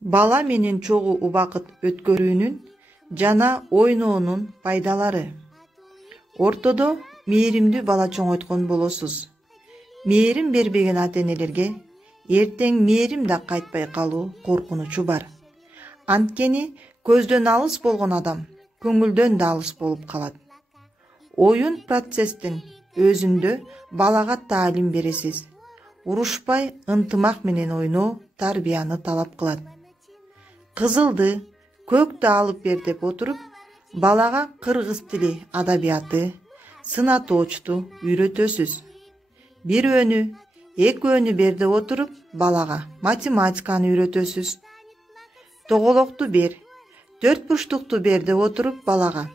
Бала менен чогуу убакыт өткөрүүнүн жана ойноонун пайдалары. Ортодо мээримдүү бала чоңойткон болосуз. Мээрим бербеген ата-энелерге эртең мээрим да кайтпай калуу коркунучу бар. Анткени көздөн алыс болгон адам көңүлдөн да алыс болуп калат. Оюн процесстин өзүндө балага таалим бересиз. Урушпай ынтымак менен ойноо тарбияны талап кылат. Кызылды, көктү алып бер деп отуруп, балага кыргыз тили адабияты, сынатоочту үйрөтөсүз. Бирөөнү, экөөнү бер деп отуруп, балага математиканы үйрөтөсүз. Тоголокту бер, төрт бурчтукту бер деп отуруп, балага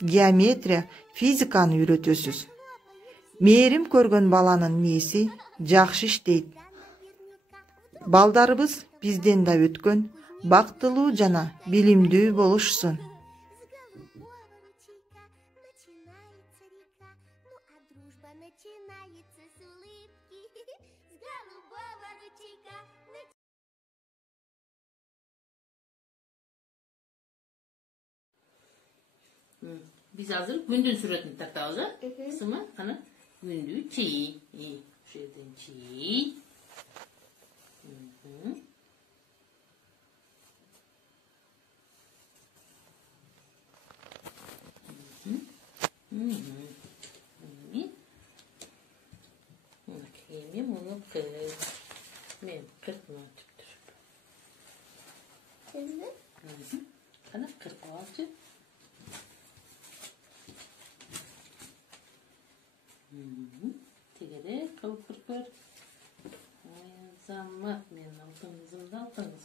геометрия, физиканы үйрөтөсүз. Мээрим көргөн баланын мээси жакшы иштейт. Балдарыбыз бизден да өткөн, бактылуу жана билимдүү болушсун. Biz hazır gündüz suratını tartağız ha? Sımı, kana? Gündüz çiğ. Şu yerden çiğ. Bakayım onu kır. Ben kırpma tuttur. Kana kırpma tuttur. Tegede kalıp kırpır. Zamat men altınızımda altınız.